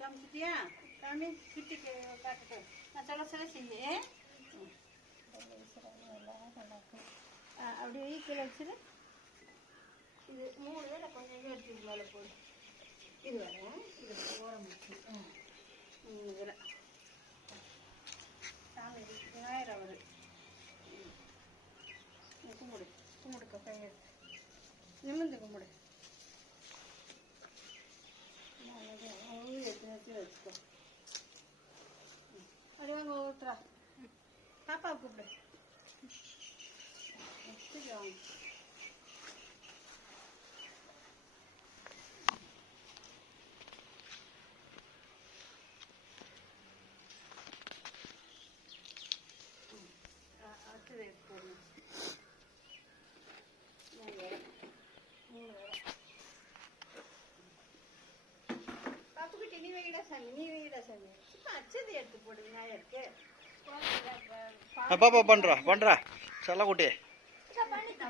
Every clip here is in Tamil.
காமிச்சிட்டியா? காமி குட்டிக்கு காட்டுட்டு நான் சொல்ல சொல்ல செஞ்சு அப்படியே கீழே வச்சுரு. இது 3 வேலை கொஞ்சம் எடுத்து மேலே போடு. இது வரேன் இது ஓரம் வச்சு 3 வேலை சாமி விநாயகர் அவர் கும்பிடு கும்பிடுக்க கையை நிமிர்ந்து கும்பிடு. எடுத்து வச்சுக்கோ. அப்படி வாங்க ஊத்துறா. பாப்பாவை கூப்பிடு. வாங்க பாப்புக்கிட்ட நீ வைடா சாமி நீ வைடா சாமி. இப்போ அச்சதை எடுத்து போடு விநாயகருக்கு. பாப்பா பண்றா செல்லக்குட்டி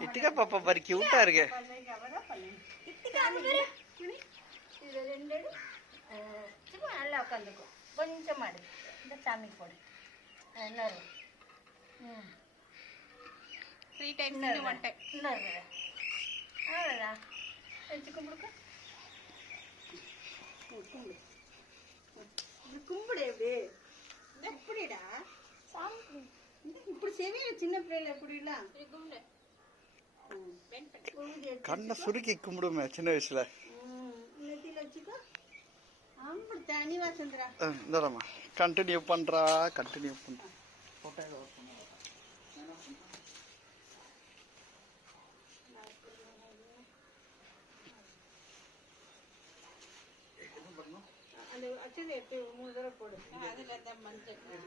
இத்திகா பாப்பா பாரு கியூட்டா இருக்கு. இது 2 சும்மா நல்லா உட்காந்துக்கும். கொஞ்சமாக எடு இந்த சாமி போடு. இன்னொரு 3 times in 1 time. இன்னொரு அவ்வளோதான் வச்சு கும்பிடுக்க. கும்பிடு கும்பிடு எப்படி எப்படிடா இப்படி செய்வீங்க சின்ன பிள்ளைல எப்படிலாம் கண்ணை சுருக்கி கும்பிடுமே சின்ன வயசுல. நெத்தியில் வச்சுக்கோ. அப்படி தனி வாசந்திரா இந்தாம்மா கண்டினியூ பண்றா. அந்த அச்சதை எடுத்து 3 தடவை போடு. அதில் தான் மஞ்சள் 3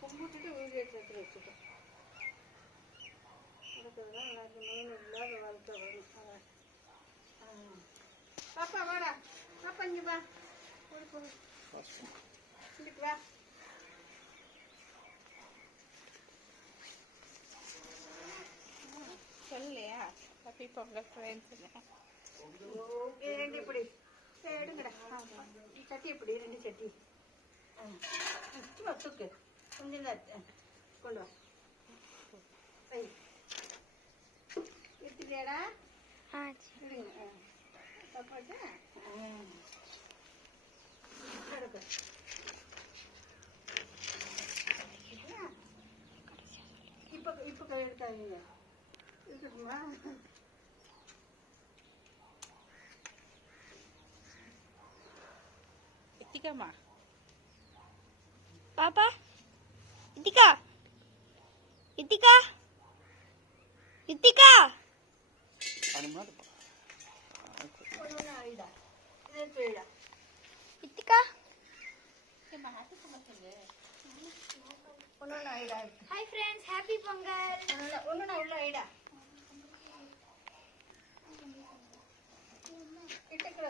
கும்பிட்டுட்டு வீடியோ எடுத்து வச்சுக்கோ. அதுக்குதான் எனக்கு மெயின் இல்லாத வாழ்க்கை வரும். பாப்பா வாடா பாப்பா இங்கே வா போடு இங்கிட்டு வா. சொல்லலையா? Happy Pongal friends. ஓகே 2 இப்படி எடுங்கடா. சட்டி இப்படி 2 சட்டி சும்மா தூக்கு கொஞ்சம் தான் கொண்டு வா. எடுத்துட்டியாடா? எடுங்க தப்பாச்சா இப்போ கை எடுத்தாதீங்க இருக்குமா? இத்திகாமா பாப்பா இத்திகா இத்திகா இத்திகா ஒன்று ஆயிடா இது போயிடா. இத்திகா ஒன்று ஆயிடா. Hi friends, happy Pongal. ஒன்று உள்ள ஆயிடா. கிட்டக்குள்ள